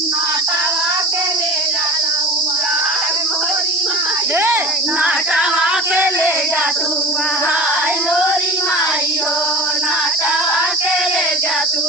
नाटावा के ले जा तू हाय मोरी माई नाटावा के ले जा तू हाय मोरी माई हो नाटावा के ले जा तू